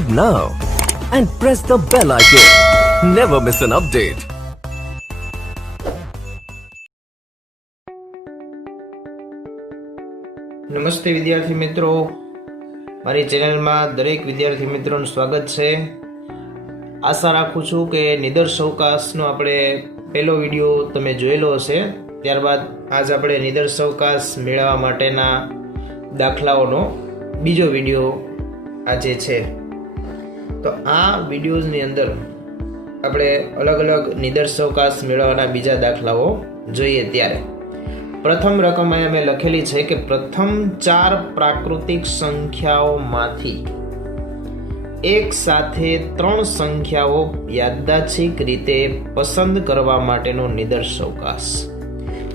subscribe now and press the bell icon. Never miss an update. નમસ્તે વિદ્યાર્થી મિત્રો, મારી ચેનલમાં દરેક વિદ્યાર્થી મિત્રોનું સ્વાગત છે. આશા રાખું છું કે નિદર્શ અવકાશનો આપણે પહેલો વિડીયો તમે જોયેલો હશે. ત્યારબાદ આજ આપણે નિદર્શ અવકાશ મેળવવા માટેના દાખલાઓનો બીજો વિડીયો આજે છે. તો આ વિડીયોઝની અંદર આપણે અલગ અલગ નિદર્શ અવકાશ મેળવવાના બીજા દાખલાઓ જોઈએ. ત્યારે પ્રથમ રકમ અહીંયા મેં લખેલી છે કે પ્રથમ 4 પ્રાકૃતિક સંખ્યાઓમાંથી એક સાથે 3 સંખ્યાઓ યાદચ્છિક રીતે પસંદ કરવા માટેનો નિદર્શ અવકાશ.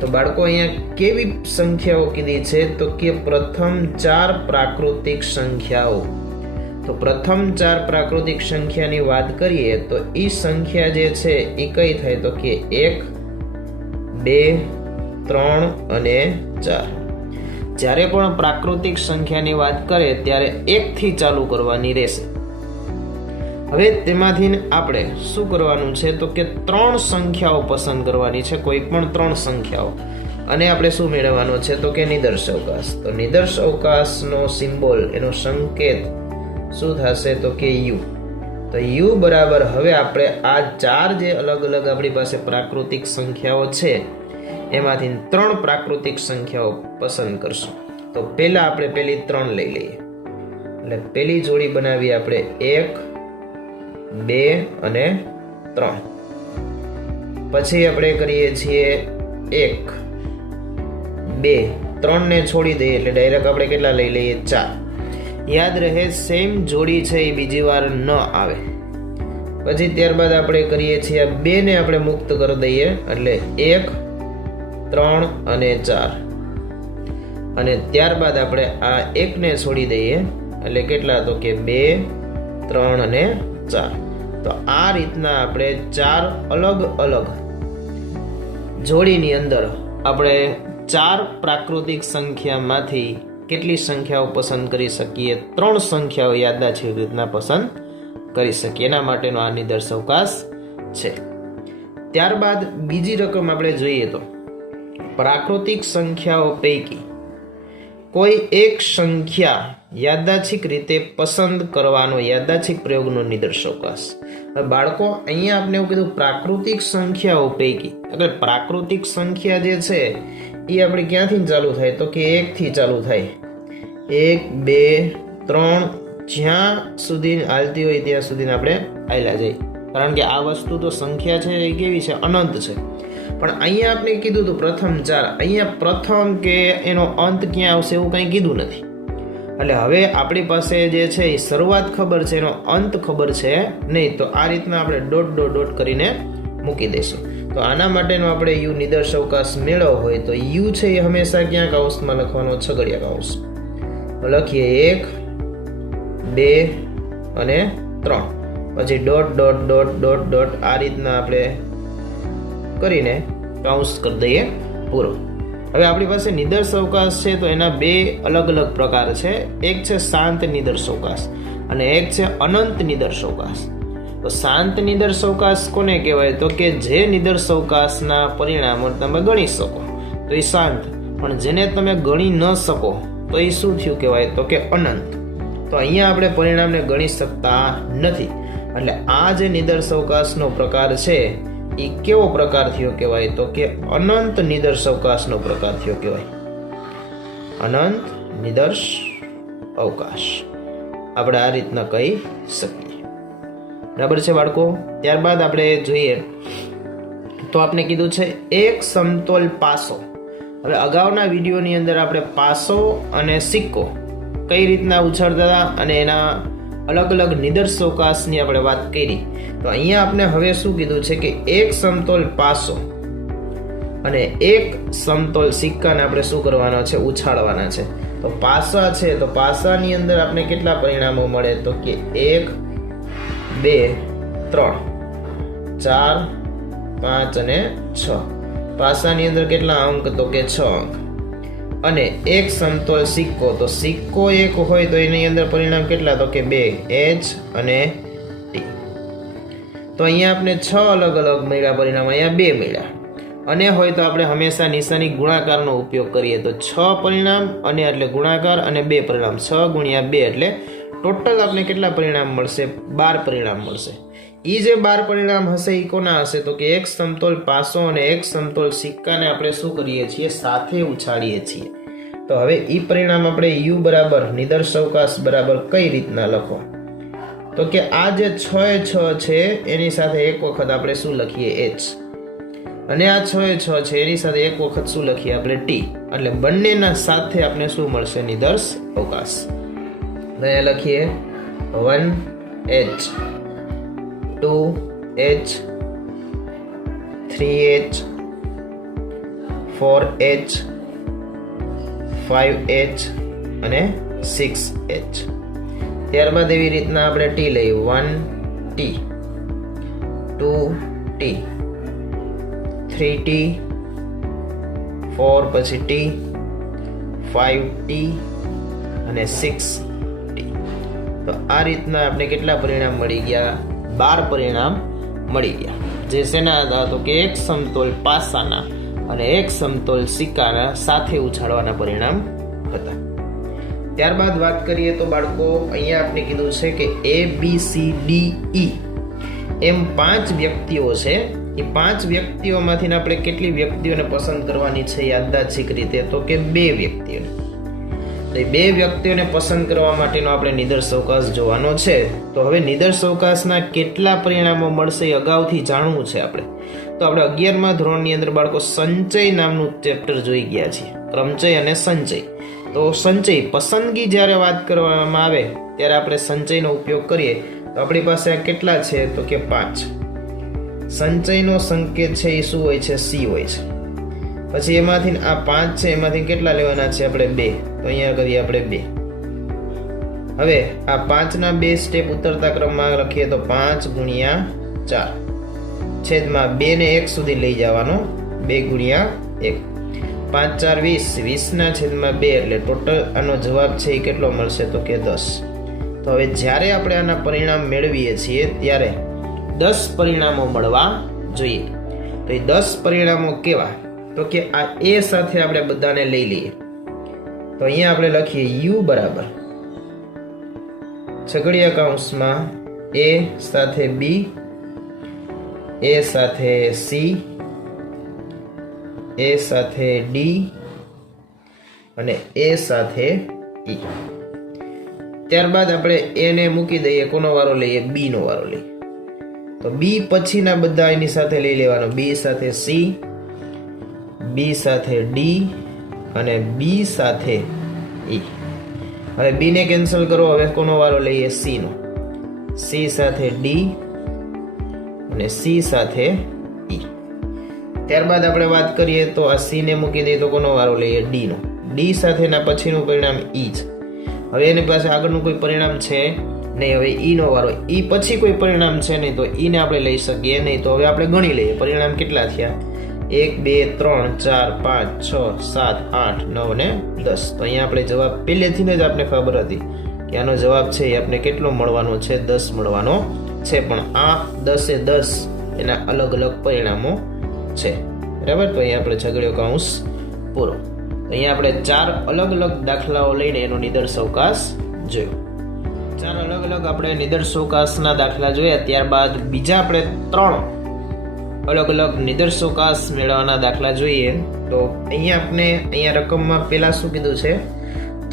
તો બાળકો અહીંયા કેવી સંખ્યાઓ કીધી છે તો કે પ્રથમ 4 પ્રાકૃતિક સંખ્યાઓ. તો પ્રથમ 4 પ્રાકૃતિક સંખ્યાની વાત કરીએ તો એ સંખ્યા જે છે એ કઈ થાય તો કે 1, 2, 3 અને 4. જ્યારે પણ પ્રાકૃતિક સંખ્યાની વાત કરે ત્યારે 1 થી ચાલુ કરવાની રહેશે. હવે તેમાંથી આપણે શું કરવાનું છે તો કે 3 સંખ્યાઓ પસંદ કરવાની છે, કોઈ પણ 3 સંખ્યાઓ, અને આપણે શું મેળવવાનો છે તો કે નિદર્શ અવકાશ. તો નિદર્શ અવકાશનો સિમ્બોલ, એનો સંકેત શું થશે તો કે યુ. તો યુ બરાબર હવે આપણે આ 4 જે અલગ અલગ આપણી પાસે પ્રાકૃતિક સંખ્યાઓ છે એમાંથી 3 પ્રાકૃતિક સંખ્યાઓ પસંદ કરશું. તો પહેલા આપણે પેલી 3 લઈ લઈએ. એટલે પેલી જોડી બનાવી આપણે 1, 2 અને 3. પછી આપણે કરીએ છીએ 1, 2, 3 ને છોડી દઈએ એટલે ડાયરેક્ટ આપણે કેટલા લઈ લઈએ 4. યાદ રહે સેમ જોડી છે એ બીજી વાર ન આવે. પછી ત્યારબાદ આપણે કરીએ છીએ 2 ને આપણે મુક્ત કરી દઈએ એટલે 1, 3 અને 4. અને ત્યારબાદ આપણે આ 1 ને છોડી દઈએ એટલે કેટલા તો કે 2, 3 અને 4. તો આ રીતના આપણે 4 અલગ અલગ જોડીની અંદર આપણે 4 પ્રાકૃતિક સંખ્યામાંથી કેટલી સંખ્યાઓ પસંદ કરી શકીએ? 3 સંખ્યાઓ યાદચ્છિક રીતના પસંદ કરી શકીએ. એના માટેનો આ નિદર્શ અવકાશ છે. ત્યારબાદ બીજી રકમ આપણે જોઈએ તો પ્રાકૃતિક સંખ્યાઓ પૈકી કોઈ એક સંખ્યા યાદચ્છિક રીતે પસંદ કરવાનો યાદચ્છિક પ્રયોગનો નિદર્શ અવકાશ. બાળકો અહીંયા આપણે એવું કીધું પ્રાકૃતિક સંખ્યાઓ પૈકી, એટલે પ્રાકૃતિક સંખ્યા જે છે એ આપણે ક્યાંથી ચાલુ થાય તો કે 1 થી ચાલુ થાય. 1, 2, 3 જ્યાં સુધી હાલતી હોય ત્યાં સુધી આપણે હાલ્યા જઈએ. કારણ કે આ વસ્તુ તો સંખ્યા છે એ કેવી છે? અનંત છે. પણ અહીંયા આપણે કીધું હતું પ્રથમ 4, અહીંયા પ્રથમ કે એનો અંત ક્યાં આવશે એવું કંઈ કીધું નથી. એટલે હવે આપણી પાસે જે છે એ શરૂઆત ખબર છે, એનો અંત ખબર છે નહીં. તો આ રીતના આપણે ડોટ ડોટ ડોટ કરીને મૂકી દઈશું. તો આના માટેનો આપણે યુ નિદર્શ અવકાશ મેળવવો હોય તો યુ છે એ હંમેશા ક્યાં કૌંસમાં લખવાનો? છગડિયા કૌંસ. તો લખીએ 1, 2 અને 3. પછી dot dot dot dot dot આ રીતના આપણે કરીને કૌંસ કરી દઈએ પૂરો. હવે આપણી પાસે નિદર્શ અવકાશ છે તો એના 2 અલગ અલગ પ્રકાર છે. એક છે શાંત નિદર્શ અવકાશ અને એક છે અનંત નિદર્શ અવકાશ. તો શાંત નિદર્શ અવકાશ કોને કહેવાય તો કે જે નિદર્શ અવકાશના પરિણામો તમે ગણી શકો તો એ શાંત, પણ જેને તમે ગણી ન શકો તો એ શું થયું કહેવાય તો કે અનંત. તો અહીંયા આપણે પરિણામને ગણી શકતા નથી. એટલે આ જે નિદર્શ અવકાશનો પ્રકાર છે એ કેવો પ્રકાર થયો કહેવાય તો કે અનંત નિદર્શ અવકાશનો પ્રકાર થયો કહેવાય. અનંત નિદર્શ અવકાશ આપણે આ રીતના કહી શકીએ. બરાબર છે બાળકો? ત્યારબાદ આપણે જોઈએ તો આપણે કીધું છે એક સમતોલ પાસો. હવે અગાઉના વિડીયોની અંદર આપણે પાસો અને સિક્કો કઈ રીતના ઉછળતા હતા અને એના અલગ અલગ નિદર્શ અવકાશની આપણે વાત કરી. તો અહીંયા આપણે હવે શું કીધું છે કે એક સમતોલ પાસો અને એક સમતોલ સિક્કાને આપણે શું કરવાના છે? ઉછાળવાના છે. તો પાસા છે તો પાસાની અંદર આપણે કેટલા પરિણામો મળે તો કે 1, 2, 3, 4, 5 અને 6. પાસાની અંદર કેટલા અંક તો કે 6 અંક. અને એક સમતોલ સિક્કો. તો સિક્કો એક હોય તો એની અંદર પરિણામ કેટલા? તો કે 2 H અને T. તો અહીંયા આપણે 6 અલગ અલગ મળ્યા પરિણામ, અહીંયા 2 મળ્યા. અને હોય તો આપણે હંમેશા નિશાની ગુણાકારનો ઉપયોગ કરીએ. તો 6 પરિણામ અને એટલે ગુણાકાર અને 2 પરિણામ, 6 ગુણ્યા 2 એટલે ટોટલ આપણે કેટલા પરિણામ મળશે? 12 પરિણામ મળશે. એ જે 12 પરિણામ હશે એ કોના હશે? તો કે એક સમતોલ પાસો અને એક સમતોલ સિક્કાને આપણે શું કરીએ છીએ? સાથે ઉછાળીએ છીએ. તો હવે એ પરિણામ આપણે u બરાબર નિદર્શ અવકાશ બરાબર કઈ રીતના લખો? તો કે આ જે 6 એ 6 છે એની સાથે એક વખત આપણે શું લખીએ? h. અને આ 6 એ 6 છે એની સાથે એક વખત શું લખીએ આપણે? t. એટલે બંનેના સાથે આપણે શું મળશે? નિદર્શ અવકાશ. અહીંયા લખીએ 1h 2h 3h 4h 5h અને 6h. ત્યારબાદ એવી રીતના આપણે t લઈએ 1t 2t 3t 4 પછી t 5t અને 6t. તો આ રીતના આપણે કેટલા પરિણામ મળી ગયા? 12 પરિણામ મળી ગયા. જે શેના હતા? તો કે એક સમતોલ પાસાના અને એક સમતોલ સિક્કાના સાથે ઉછાળવાના પરિણામ હતા. ત્યારબાદ વાત કરીએ તો બાળકો અહીંયા આપણે કીધું છે કે ABCDE એમ 5 વ્યક્તિઓ છે. એ 5 વ્યક્તિઓમાંથી આપણે કેટલી વ્યક્તિઓને પસંદ કરવાની છે યાદદાસ્તિક રીતે? તો કે 2 વ્યક્તિઓને. તો એ 2 વ્યક્તિઓને પસંદ કરવા માટેનો આપણે નિદર્શ અવકાશ જોવાનો છે. તો હવે નિદર્શ અવકાશના કેટલા પરિણામો મળશે એ અગાઉથી જાણવું છે આપણે. તો આપણે 11મા ધોરણની અંદર બાળકો સંચય નામનું ચેપ્ટર જોઈ ગયા છીએ, ક્રમચય અને સંચય. તો સંચય પસંદગી જ્યારે વાત કરવામાં આવે ત્યારે આપણે સંચયનો ઉપયોગ કરીએ. તો આપણી પાસે આ કેટલા છે? તો કે 5. સંચયનો સંકેત છે એ શું હોય છે? C હોય છે. પછી એમાંથી આ 5 છે એમાંથી કેટલા લેવાના છે આપણે? 2. તો અહીંયા કરીએ આપણે 2. હવે આ 5ના 2 સ્ટેપ ઉતરતા ક્રમમાં લખીએ તો 5 ગુણ્યા 4 છેદમાં 2 ને 1 સુધી લઈ જવાનો 2 ગુણ્યા 1 5 4 20 20ના છેદમાં 2 એટલે ટોટલ આનો જવાબ છે એ કેટલો મળશે? તો કે 10. તો હવે જ્યારે આપણે આના પરિણામ મેળવીએ છીએ ત્યારે 10 પરિણામો મળવા જોઈએ. તો એ 10 પરિણામો કેવા? તો કે આ a સાથે આપણે બધાને લઈ લઈએ. તો અહીંયા આપણે લખીએ u બરાબર છગડીયા કૌંસમાં a સાથે b, a સાથે c, a સાથે d અને a સાથે e. ત્યારબાદ આપણે a ને મૂકી દઈએ. કોનો વારો લઈએ? b નો વારો લઈએ. તો b પછીના બધા એની સાથે લઈ લેવાનો. b સાથે c, b સાથે d અને b સાથે e. હવે b ને કેન્સલ કરો. હવે કોનો વારો લઈએ? c નો. c સાથે d અને c સાથે e. ત્યારબાદ આપણે વાત કરીએ તો આ c ને મૂકી દઈએ તો કોનો વારો લઈએ? d નો. d સાથેના પછીનું પરિણામ e છે. હવે એની પાસે આગળનું કોઈ પરિણામ છે નહીં. હવે e નો વારો. e પછી કોઈ પરિણામ છે નહીં તો e ને આપણે લઈ શકીએ નહીં. તો હવે આપણે ગણી લઈએ પરિણામ કેટલા થયા? 1 2 3 4 5 6 7 8 9 ને 10. તો અહીંયા આપણે જવાબ પહેલેથી જ આપણે ખબર હતી કે આનો જવાબ છે એ આપણે કેટલો મળવાનો છે? 10 મળવાનો છે. પણ આ 10 એ 10 એના અલગ અલગ પરિણામો છે. બરાબર. તો અહીંયા આપણે છગડીયો કૌંસ પૂરો. અહીંયા આપણે 4 અલગ અલગ દાખલાઓ લઈને એનો નિદર્શ અવકાશ જોયો. 4 અલગ અલગ આપણે નિદર્શ અવકાશના દાખલા જોયા. ત્યારબાદ બીજા આપણે 3 અલગ અલગ નિદર્શ અવકાશ મેળવવાના દાખલા જોઈએ. તો અહીંયા રકમમાં પેલા શું કીધું છે?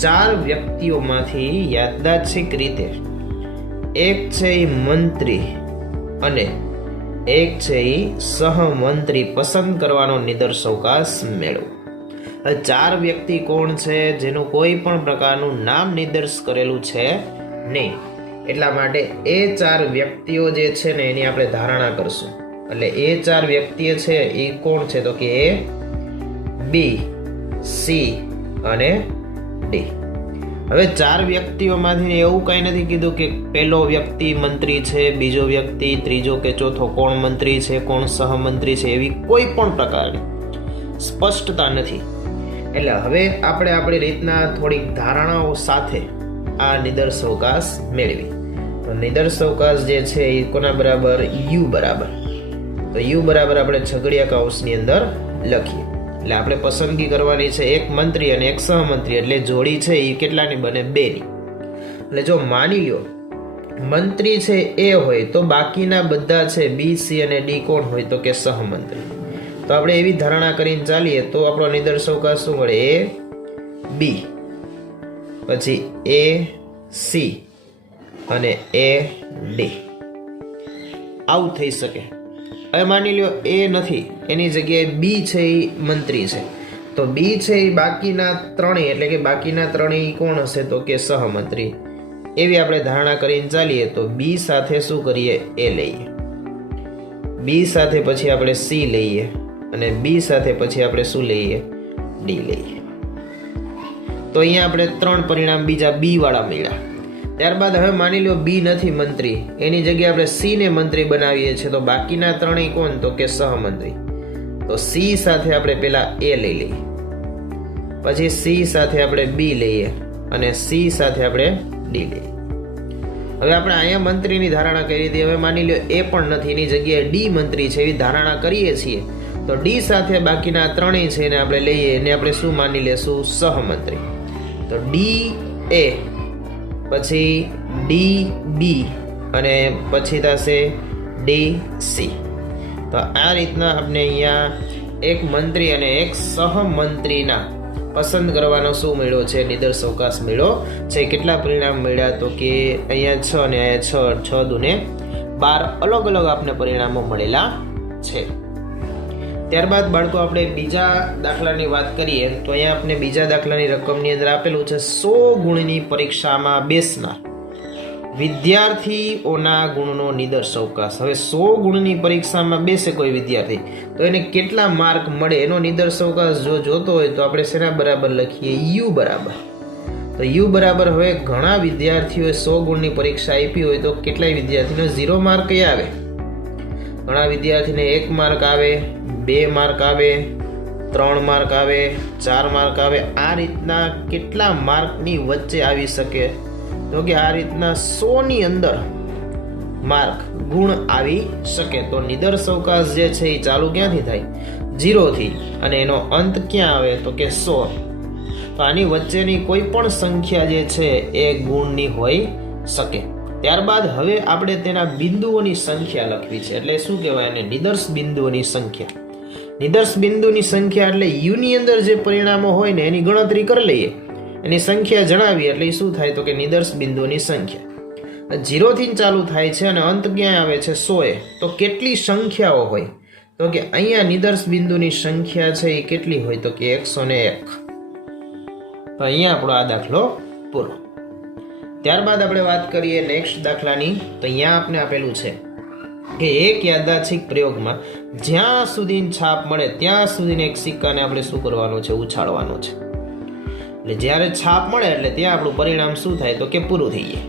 4 વ્યક્તિઓમાંથી યાદદાસ્તિક રીતે એક છે એ મંત્રી અને એક છે એ સહમંત્રી પસંદ કરવાનો નિદર્શ અવકાશ મેળવો. 4 વ્યક્તિ કોણ છે? જેનું કોઈ પણ પ્રકારનું નામ નિદર્શ કરેલું છે નહીં. એટલા માટે એ 4 વ્યક્તિઓ જે છે ને એની આપણે ધારણા કરશું. એટલે એ 4 વ્યક્તિઓ છે એ કોણ છે? તો કે A, B, C અને D. હવે 4 વ્યક્તિઓમાંથી એવું કઈ નથી કીધું કે પહેલો વ્યક્તિ મંત્રી છે, બીજો વ્યક્તિ, ત્રીજો કે ચોથો કોણ મંત્રી છે, કોણ સહમંત્રી છે. એવી કોઈ પણ પ્રકારની સ્પષ્ટતા નથી. એટલે હવે આપણે આપણી રીતના થોડીક ધારણાઓ સાથે આ નિદર્શવકાશ મેળવી. તો નિદર્શવકાશ જે છે એ કોના બરાબર? યુ બરાબર. તો યુ બરાબર આપણે છગડીયા કૌંસની અંદર લખીએ. એટલે આપણે પસંદગી કરવાની છે એક મંત્રી અને એક સહમંત્રી, એટલે જોડી છે એ કેટલાની બને? 2 ની. એટલે જો માની લ્યો મંત્રી છે એ હોય તો બાકીના બધા છે બી, સી અને ડી કોણ હોય? તો કે સહમંત્રી. તો આપણે એવી ધારણા કરીને ચાલીએ તો આપણો નિદર્શવકાશ શું મળે? એ બી, પછી એ સી અને એ ડી. આવું થઈ શકે. હવે માની લ્યો એ નથી, એની જગ્યાએ બી છે એ મંત્રી છે, તો બી છે એ બાકીના ત્રણેય, એટલે કે બાકીના ત્રણેય કોણ હશે? તો કે સહમંત્રી. એવી આપણે ધારણા કરીને ચાલીએ તો બી સાથે શું કરીએ? એ લઈએ. બી સાથે પછી આપણે સી લઈએ અને બી સાથે પછી આપણે શું લઈએ? ડી લઈએ. તો અહીંયા આપણે 3 પરિણામ બીજા બી વાળા મળ્યા. ત્યારબાદ હવે માની લો બી નથી મંત્રી, એની જગ્યાએ આપણે સી ને મંત્રી બનાવીએ છીએ, તો બાકીના ત્રણેય કોણ? તો કે સહમંત્રી. તો સી સાથે આપણે પેલા એ લઈ લઈએ, પછી સી સાથે આપણે બી લઈએ અને સી સાથે આપણે ડી લઈએ. હવે આપણે અહીંયા મંત્રીની ધારણા કરી હતી. હવે માની લો એ પણ નથી, એની જગ્યાએ ડી મંત્રી છે એવી ધારણા કરીએ છીએ, તો ડી સાથે બાકીના ત્રણેય છે એને આપણે લઈએ, એને આપણે શું માની લેશું? સહમંત્રી. તો ડી એ, પછી ડી બી અને પછી થશે ડી સી. તો આ રીતના આપણે અહીંયા એક મંત્રી અને એક સહમંત્રીના પસંદ કરવાનો શું મળ્યો છે? નિદર્શવકાશ મળ્યો છે. કેટલા પરિણામ મળ્યા? તો કે અહીંયા 6 અને અહીંયા 6, 6 દુને 12 અલગ અલગ આપણે પરિણામો મળેલા છે. ત્યારબાદ બાળકો આપણે બીજા દાખલાની વાત કરીએ તો અહીંયા આપણે બીજા દાખલાની રકમની અંદર આપેલું છે 100 ગુણની પરીક્ષામાં બેસનાર વિદ્યાર્થીઓના ગુણનો નિદર્શવકાશ. હવે 100 ગુણની પરીક્ષામાં બેસે કોઈ વિદ્યાર્થી તો એને કેટલા માર્ક મળે એનો નિદર્શવકાશ જો જોતો હોય તો આપણે શેના બરાબર લખીએ? યુ બરાબર. તો યુ બરાબર હવે ઘણા વિદ્યાર્થીઓએ 100 ગુણની પરીક્ષા આપી હોય તો કેટલાય વિદ્યાર્થીને 0 માર્ક આવે? ઘણા વિદ્યાર્થીને 1 માર્ક આવે, 2 માર્ક આવે, 3 માર્ક આવે, 4 માર્ક આવે. આ રીતના કેટલા માર્કની વચ્ચે આવી શકે? તો કે આ રીતના 100 ની અંદર માર્ક ગુણ આવી શકે. તો નિદર્શવકાશ જે છે એ ચાલુ ક્યાંથી થાય? 0 થી, અને એનો અંત ક્યાં આવે? તો કે 100. તો આની વચ્ચેની કોઈ પણ સંખ્યા જે છે એ ગુણની હોઈ શકે. ત્યારબાદ હવે આપણે તેના બિંદુઓની સંખ્યા લખવી છે, એટલે શું કહેવાય એને? નિદર્શ બિંદુઓની સંખ્યા. નિદર્શ બિંદુની સંખ્યા એટલે યુ ની અંદર જે પરિણામો હોય ને એની ગણતરી કરી લઈએ, એની સંખ્યા જણાવીએ એટલે શું થાય? તો કે નિદર્શ બિંદુની સંખ્યા. 0 થી ચાલુ થાય છે અને અંત ક્યાં આવે છે? 100 એ. તો કેટલી સંખ્યાઓ હોય? તો કે અહીંયા નિદર્શ બિંદુની સંખ્યા છે એ કેટલી હોય? તો કે 101. તો અહીંયા આપણો આ દાખલો પૂરો. ત્યારબાદ આપણે વાત કરીએ નેક્સ્ટ દાખલાની. તો અહીંયા આપણે આપેલું છે કે એક યાદચ્છિક પ્રયોગમાં જ્યાં સુધી છાપ મળે ત્યાં સુધી એક સિક્કાને આપણે શું કરવાનું છે? ઉછાળવાનો છે. એટલે જ્યારે છાપ મળે એટલે ત્યાં આપણું પરિણામ શું થાય? તો કે પૂરું થઈ જાય.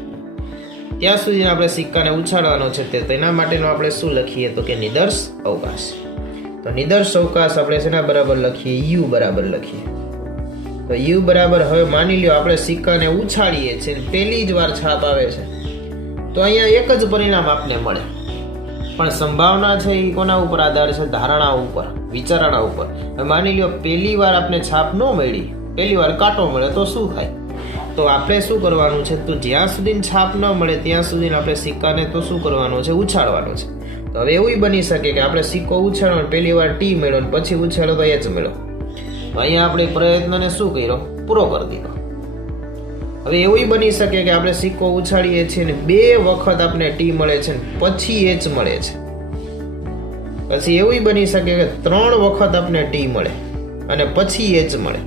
ત્યાં સુધી આપણે સિક્કાને ઉછાળવાનો છે, તેના માટેનો આપણે શું લખીએ? તો કે નિદર્શ અવકાશ. તો નિદર્શ અવકાશ આપણે શેના બરાબર લખીએ? યુ બરાબર લખીએ. તો યુ બરાબર હવે માની લ્યો આપણે સિક્કાને ઉછાળીએ છીએ, પહેલી જ વાર છાપ આવે છે, તો અહીંયા એક જ પરિણામ આપને મળે, પણ સંભાવના છે એ કોના ઉપર આધાર છે? ધારણા ઉપર, વિચારણા ઉપર. હવે માની લ્યો પહેલી વાર આપણે છાપ ન મળી, પહેલી વાર કાંટો મળે તો શું થાય? તો આપણે શું કરવાનું છે? તો જ્યાં સુધી છાપ ન મળે ત્યાં સુધી આપણે સિક્કાને તો શું કરવાનો છે? ઉછાળવાનો છે. તો હવે એવું બની શકે કે આપણે સિક્કો ઉછાળ્યો, પહેલી વાર ટી મળ્યો ને પછી ઉછાળ્યો તો એચ મળ્યો. અહીંયા આપણે પ્રયત્નને શું કર્યો? પૂરો કરી દીધો. હવે એવું બની શકે કે આપણે સિક્કો ઉછાળીએ છીએ ને 2 વખત આપણે ટી મળે છે ને પછી એચ મળે છે. પછી એવું બની શકે કે 3 વખત આપણે ટી મળે અને પછી એચ મળે.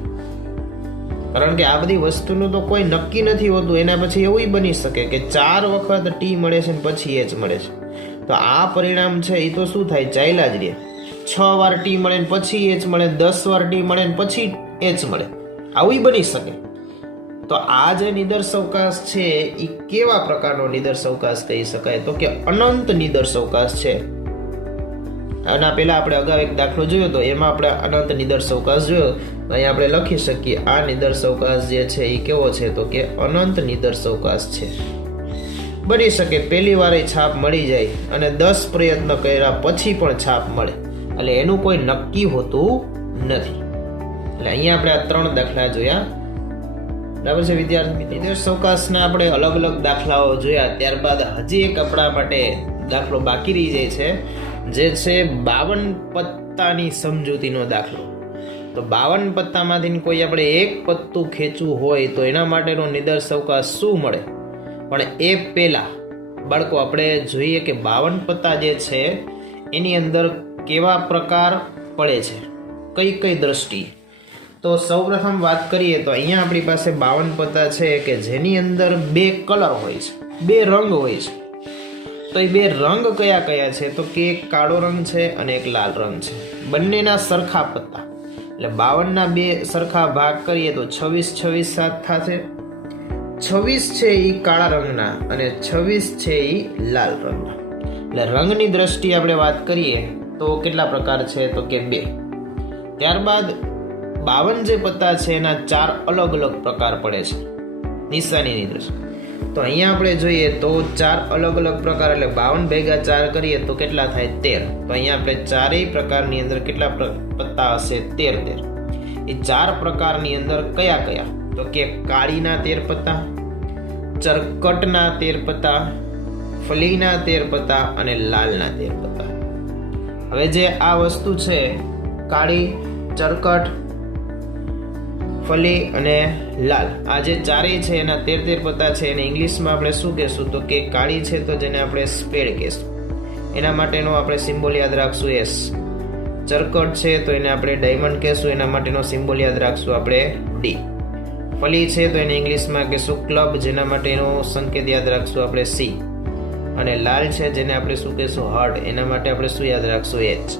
કારણ કે આ બધી વસ્તુનું તો કોઈ નક્કી નથી હોતું. એના પછી એવું બની શકે કે 4 વખત ટી મળે છે ને પછી એચ મળે છે. તો આ પરિણામ છે એ તો શું થાય? ચાલ્યા જ રહે. 6 વાર ટી મળે ને પછી એચ મળે, 10 વાર ટી મળે ને પછી એચ મળે. આવું બની શકે. તો આ જે નિદર્શવકાશ છે એ કેવા પ્રકારનો નિદર્શવકાશ કહી શકાય? તો કે અનંત નિદર્શવકાશ છે. આના પહેલા આપણે અગાઉ એક દાખલો જોયો તો એમાં આપણે અનંત નિદર્શવકાશ જોયો, તો અહીંયા આપણે લખી શકીએ આ નિદર્શવકાશ જે છે એ કેવો છે, તો કે અનંત નિદર્શવકાશ છે. બની શકે પહેલી વાર છાપ મળી જાય અને 10 પ્રયત્ન કર્યા પછી પણ છાપ મળે, એટલે એનું કોઈ નક્કી હોતું નથી. એટલે અહીંયા આપણે આ 3 દાખલા જોયા. બરાબર છે વિદ્યાર્થી? નિદર્શવકાશના આપણે અલગ અલગ દાખલાઓ જોયા. ત્યારબાદ હજી એક આપણા માટે દાખલો બાકી રહી જાય છે, જે છે 52 પત્તાની સમજૂતીનો દાખલો. તો 52 પત્તામાંથી કોઈ આપણે એક પત્તું ખેંચવું હોય તો એના માટેનો નિદર્શવકાશ શું મળે? પણ એ પહેલા બાળકો આપણે જોઈએ કે 52 પત્તા જે છે એની અંદર કેવા પ્રકાર પડે છે, કઈ કઈ દ્રષ્ટિએ. તો સૌપ્રથમ વાત કરીએ તો અહીંયા આપણી પાસે 52 પત્તા છે કે જેની અંદર 2 કલર હોય છે, 2 રંગ હોય છે. તો એ 2 રંગ કયા કયા છે? તો કે એક કાળો રંગ છે અને એક લાલ રંગ છે. બંનેના સરખા પત્તા, એટલે 52ના 2 સરખા ભાગ કરીએ તો 26 26 7 થશે. 26 છે એ કાળા રંગના અને 26 છે એ લાલ રંગના. એટલે રંગની દ્રષ્ટિએ આપણે વાત કરીએ તો કેટલા પ્રકાર છે? તો કે 2. ત્યારબાદ 52 જે પત્તા છે એના 4 અલગ અલગ પ્રકાર પડે છે નિશાનીની દ્રષ્ટિએ. તો અહીંયા આપણે જોઈએ તો 4 અલગ અલગ પ્રકાર, એટલે 52 ભેગા 4 કરીએ તો કેટલા થાય? 13. તો અહીંયા આપણે ચારેય પ્રકારની અંદર કેટલા પત્તા હશે? 13. એ 4 પ્રકારની અંદર કયા કયા? તો કે કાળીના 13 પત્તા, ચરકટના 13 પત્તા, ફલીના 13 પત્તા અને લાલના 13 પત્તા. હવે જે આ વસ્તુ છે કાળી, ચરકટ, ફલી અને લાલ, આ જે ચારેય છે એના 13 પત્તા છે. એને ઇંગ્લિશમાં આપણે શું કહેશું? તો કે કાળી છે તો જેને આપણે સ્પેડ કહેશું, એના માટેનો આપણે સિમ્બોલ યાદ રાખશું S. ચરકટ છે તો એને આપણે ડાયમંડ કહેશું, એના માટેનો સિમ્બોલ યાદ રાખશું આપણે D. ફલી છે તો એને ઇંગ્લિશમાં કહેશું ક્લબ, જેના માટેનો સંકેત યાદ રાખશું આપણે C. અને લાલ છે જેને આપણે શું કહેશું? હાર્ટ, એના માટે આપણે શું યાદ રાખશું? H.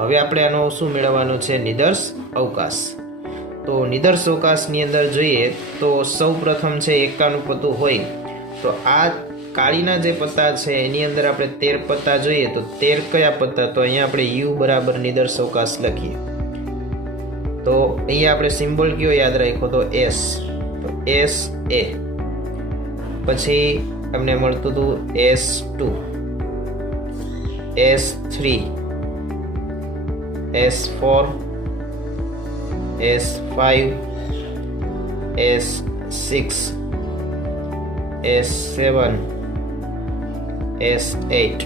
હવે આપણે આનો શું મેળવવાનું છે? નિદર્શ અવકાશ. તો નિદર્શ અવકાશની અંદર જોઈએ તો સૌ પ્રથમ છે 51 પત્તું હોય તો આ કાળીના જે પત્તા છે એની અંદર આપણે 13 પત્તા જોઈએ તો 13 કયા પત્તા? તો અહીંયા આપણે U બરાબર નિદર્શ અવકાશ લખીએ. તો અહીંયા આપણે સિમ્બોલ કયો યાદ રાખ્યો? તો S. તો SA. પછી અમને મળતું હતું S2, S3, S4, S5, S6, S7, S8,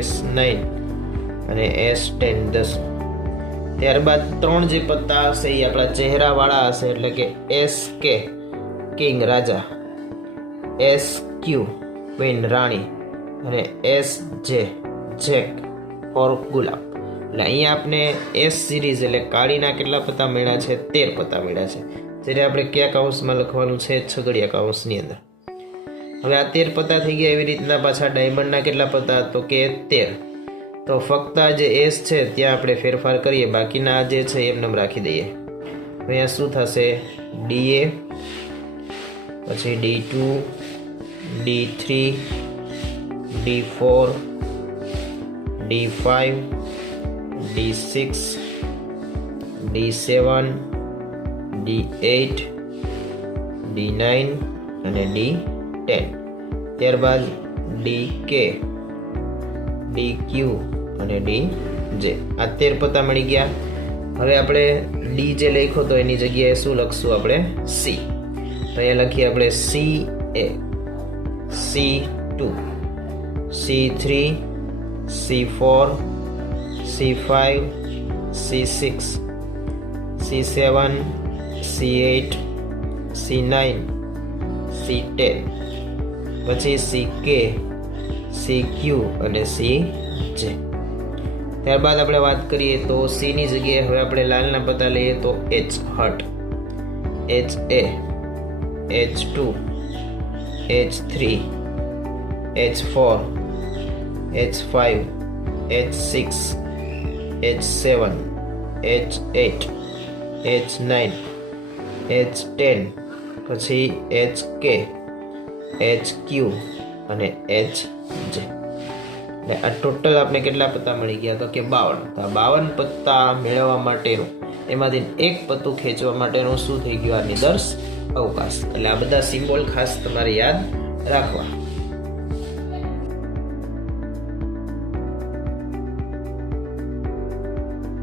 S9 અને S10 10. ત્યારબાદ 3 જે પત્તા હશે એ આપણા ચહેરાવાળા હશે, એટલે કે SK કિંગ રાજા, SQ ક્વીન રાણી અને SJ જેક ઓર ગુલાબ. એટલે અહીંયા આપણે S સિરીઝ એટલે કાળીના કેટલા પત્તા મળ્યા છે? 13 પત્તા મળ્યા છે, જ્યારે આપણે કયા કાઉન્સમાં લખવાનું છે? છગડિયા કાઉન્સની અંદર. હવે આ 13 પત્તા થઈ ગયા. એવી રીતના પાછા ડાયમંડના કેટલા પત્તા? તો કે 13. તો ફક્ત આ જે S છે ત્યાં આપણે ફેરફાર કરીએ, બાકીના જે છે એમને રાખી દઈએ. અહીંયા શું થશે? DA, પછી D2, D3, D4, D5, D6, D7, D8, D9 અને D10. ત્યારબાદ DK, DQ અને DJ. આ 13 પત્તા મળી ગયા. હવે આપણે D જે લખ્યો તો એની જગ્યાએ શું લખશું? આપણે C. તો અહીંયા લખીએ આપણે CA, C2, C3, C4, C5, C6, C7, C8, C9, C10, પછી CK, CQ અને CJ. ત્યારબાદ આપણે વાત કરીએ તો C ની જગ્યાએ હવે આપણે લાલના પત્તા લઈએ તો H હટ, HA, H2, H3, H4, H5, H6, H7, H8, H9, H10, પછી HK, HQ અને HJ. ને આ ટોટલ આપણે કેટલા પત્તા મળી ગયા? તો કે 52. તો આ 52 પત્તા મેળવવા માટેનું, એમાંથી એક પત્તું ખેંચવા માટેનું શું થઈ ગયું? આ નિદર્શ અવકાશ. એટલે આ બધા સિમ્બોલ ખાસ તમારે યાદ રાખવા.